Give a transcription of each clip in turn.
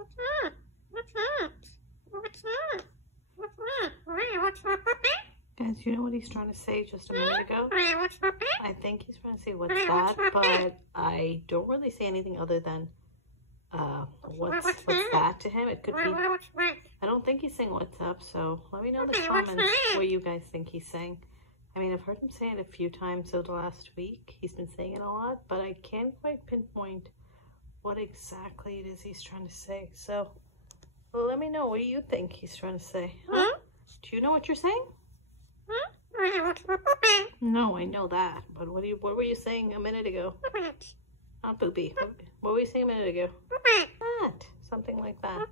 What's that? What's that? What's that? What's that? What's that? Guys, you know what he's trying to say just a minute ago? What's that? I think he's trying to say, what's that? But I don't really say anything other than, what's that to him? It could be, I don't think he's saying what's up, so let me know in the comments what you guys think he's saying. I mean, I've heard him say it a few times over the last week. He's been saying it a lot, but I can't quite pinpoint what exactly it is he's trying to say. So, well, let me know. What do you think he's trying to say? Huh? Do you know what you're saying? No, I know that. But what were you saying a minute ago? Not poopy. What were you saying a minute ago? That. Something like that.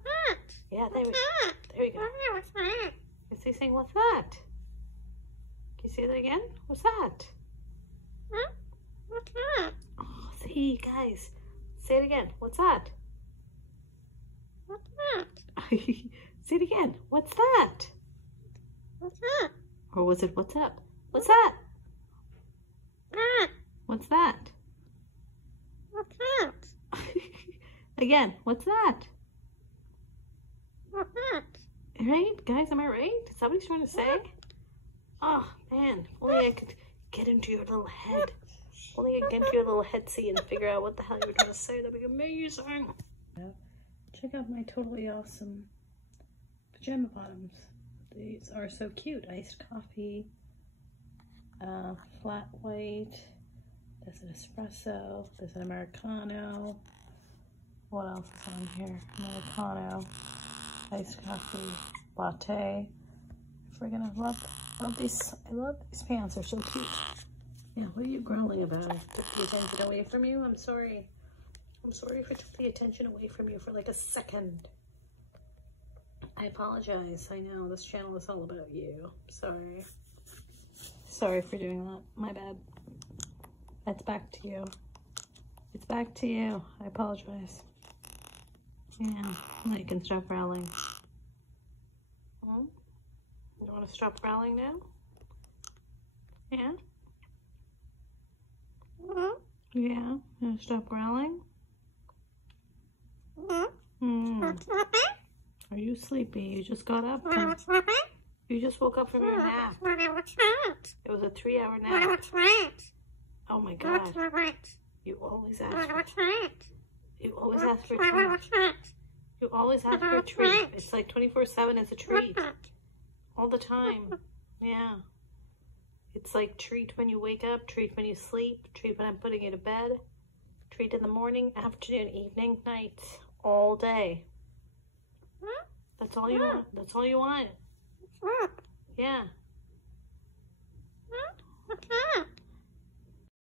Yeah, there we go. Is he saying, what's that? Can you say that again? What's that? What's that? Oh, see, guys. Say it again. What's that? What's that? Say it again. What's that? What's that? Or was it, what's up? What's that? What's that? What's that? Again, what's that? What's that? Right? Guys, am I right? Is that what he's trying to say? Oh, man. If only I could get into your little head. If only I could get into your little head see and figure out what the hell you were trying to say. That'd be amazing. Check out my totally awesome pajama bottoms. These are so cute. Iced coffee, flat white. There's an espresso. There's an Americano. What else is on here? Americano, iced coffee, latte. Friggin' I love these. I love these pants. They're so cute. Yeah, what are you growling about? I took the attention away from you. I'm sorry. I'm sorry if I took the attention away from you for like a second. I apologize. I know this channel is all about you. Sorry. Sorry for doing that. My bad. It's back to you. It's back to you. I apologize. Yeah, now you can stop growling. You want to stop growling now? Yeah? Yeah? You want to stop growling? Are you sleepy? You just got up? You just woke up from your nap. It was a 3-hour nap. Oh my god. You always ask for You always ask for a treat. You always ask for a treat. It's like 24/7 is a treat. All the time. Yeah. It's like treat when you wake up, treat when you sleep, treat when I'm putting you to bed, treat in the morning, afternoon, evening, night, all day. That's all you want. That's all you want. Yeah.